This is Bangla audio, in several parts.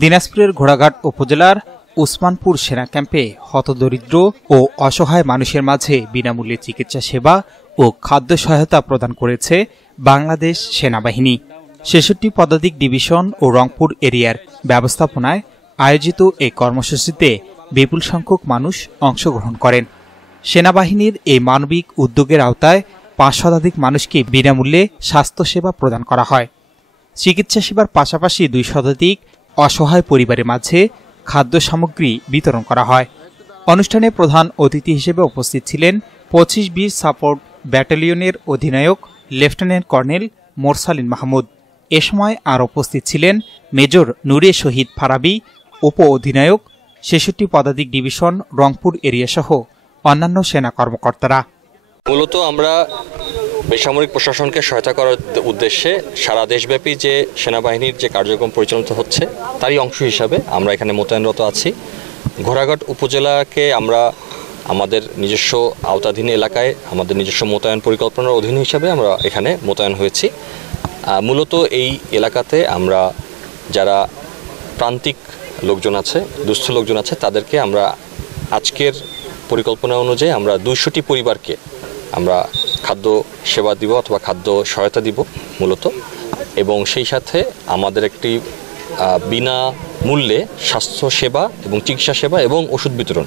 দিনাজপুরের ঘোড়াঘাট উপজেলার উসমানপুর সেনা ক্যাম্পে হতদরিদ্র ও অসহায় মানুষের মাঝে বিনামূল্যে চিকিৎসা সেবা ও খাদ্য সহায়তা প্রদান করেছে বাংলাদেশ সেনাবাহিনী। ৬৬ পদাতিক ডিভিশন ও রংপুর এরিয়ার ব্যবস্থাপনায় আয়োজিত এই কর্মসূচিতে বিপুল সংখ্যক মানুষ অংশগ্রহণ করেন। সেনাবাহিনীর এই মানবিক উদ্যোগের আওতায় ৫ শতাধিক মানুষকে বিনামূল্যে স্বাস্থ্যসেবা প্রদান করা হয়। চিকিৎসা সেবার পাশাপাশি ২ শতাধিক অসহায় পরিবারের মাঝে খাদ্য সামগ্রী বিতরণ করা হয়। অনুষ্ঠানে প্রধান অতিথি হিসেবে উপস্থিত ছিলেন ২৫ সাপোর্ট ব্যাটালিয়নের অধিনায়ক লেফটেন্যান্ট কর্নেল মোরসালিন মাহমুদ। এ সময় আর উপস্থিত ছিলেন মেজর নূরে শহীদ ফারাবি, উপ অধিনায়ক, ৬৬ পদাতিক ডিভিশন রংপুর এরিয়া সহ অন্যান্য সেনা কর্মকর্তারা। মূলত আমরা বেসামরিক প্রশাসনকে সহায়তা করার উদ্দেশ্যে সারা দেশব্যাপী যে সেনাবাহিনীর যে কার্যক্রম পরিচালিত হচ্ছে তারই অংশ হিসাবে আমরা এখানে মোতায়েনরত আছি। ঘোড়াঘাট উপজেলাকে আমরা আমাদের নিজস্ব আওতাধীন এলাকায় আমাদের নিজস্ব মোতায়েন পরিকল্পনার অধীন হিসাবে আমরা এখানে মোতায়েন হয়েছি। মূলত এই এলাকাতে আমরা যারা প্রান্তিক লোকজন আছে, দুস্থ লোকজন আছে, তাদেরকে আমরা আজকের পরিকল্পনা অনুযায়ী আমরা ২০০টি পরিবারকে আমরা খাদ্য সেবা দিব অথবা খাদ্য সহায়তা দিব মূলত, এবং সেই সাথে আমাদের একটি বিনামূল্যে স্বাস্থ্য সেবা এবং চিকিৎসা সেবা এবং ওষুধ বিতরণ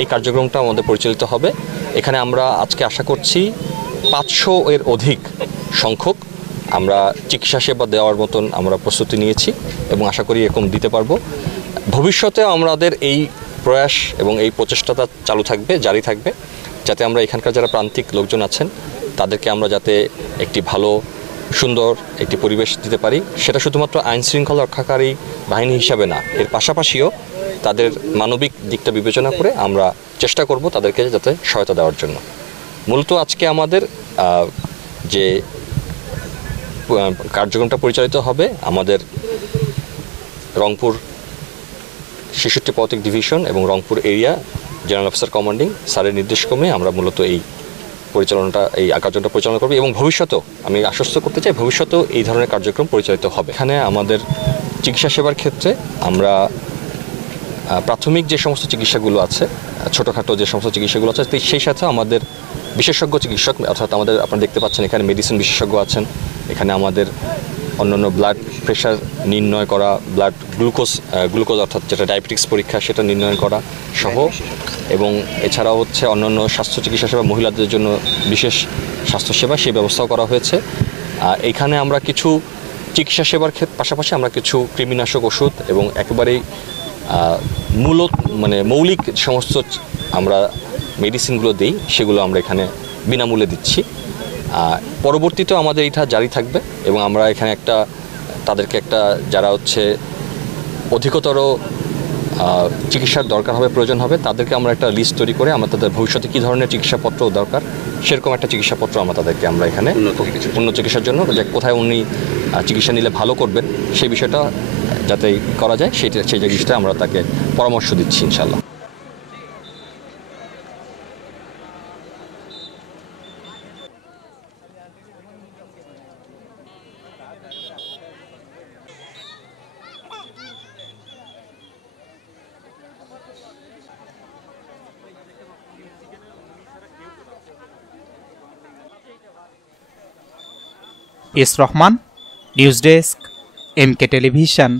এই কার্যক্রমটা আমাদের পরিচালিত হবে। এখানে আমরা আজকে আশা করছি ৫০০ এর অধিক সংখ্যক আমরা চিকিৎসা সেবা দেওয়ার মতন আমরা প্রস্তুতি নিয়েছি এবং আশা করি এরকম দিতে পারবো। ভবিষ্যতেও আমাদের এই প্রয়াস এবং এই প্রচেষ্টাটা চালু থাকবে, জারি থাকবে, যাতে আমরা এখানকার যারা প্রান্তিক লোকজন আছেন তাদেরকে আমরা যাতে একটি ভালো সুন্দর একটি পরিবেশ দিতে পারি। সেটা শুধুমাত্র আইন শৃঙ্খলা রক্ষাকারী বাহিনী হিসাবে না, এর পাশাপাশিও তাদের মানবিক দিকটা বিবেচনা করে আমরা চেষ্টা করব তাদেরকে যাতে সহায়তা দেওয়ার জন্য। মূলত আজকে আমাদের যে কার্যক্রমটা পরিচালিত হবে আমাদের রংপুর ৬৬ পদাতিক ডিভিশন এবং Rangpur area general officer commanding স্যারের নির্দেশক্রমে আমরা মূলত এই কার্যক্রমটা পরিচালনা করব এবং ভবিষ্যতেও আমি আশ্বস্ত করতে চাই ভবিষ্যতেও এই ধরনের কার্যক্রম পরিচালিত হবে। এখানে আমাদের চিকিৎসা সেবার ক্ষেত্রে আমরা প্রাথমিক যে সমস্ত চিকিৎসাগুলো আছে, ছোটোখাটো যে সমস্ত চিকিৎসাগুলো আছে, সেই সাথে আমাদের বিশেষজ্ঞ চিকিৎসক অর্থাৎ আমাদের আপনারা দেখতে পাচ্ছেন এখানে মেডিসিন বিশেষজ্ঞ আছেন, এখানে আমাদের অন্যান্য ব্লাড প্রেশার নির্ণয় করা, ব্লাড গ্লুকোজ অর্থাৎ যেটা ডায়াবেটিক্স পরীক্ষা সেটা নির্ণয় করা সহ, এবং এছাড়াও হচ্ছে অন্যান্য স্বাস্থ্য চিকিৎসা সেবা, মহিলাদের জন্য বিশেষ স্বাস্থ্যসেবা সেই ব্যবস্থাও করা হয়েছে। এইখানে আমরা কিছু চিকিৎসা সেবার পাশাপাশি আমরা কিছু কৃমিনাশক ওষুধ এবং একেবারেই মৌলিক সমস্ত আমরা মেডিসিনগুলো দিই, সেগুলো আমরা এখানে বিনামূল্যে দিচ্ছি। পরবর্তীতেও আমাদের এটা জারি থাকবে এবং আমরা এখানে তাদেরকে যারা হচ্ছে অধিকতর চিকিৎসার দরকার হবে, প্রয়োজন হবে, তাদেরকে আমরা একটা লিস্ট তৈরি করে আমরা তাদের ভবিষ্যতে কী ধরনের চিকিৎসাপত্র দরকার সেরকম একটা চিকিৎসাপত্র আমরা তাদেরকে আমরা এখানে উন্নত চিকিৎসার জন্য যে কোথায় উনি চিকিৎসা নিলে ভালো করবেন সেই বিষয়টা যাতে করা যায় সেই জিনিসটা আমরা তাকে পরামর্শ দিচ্ছি ইনশাআল্লাহ। S Rahman, news desk, MK television.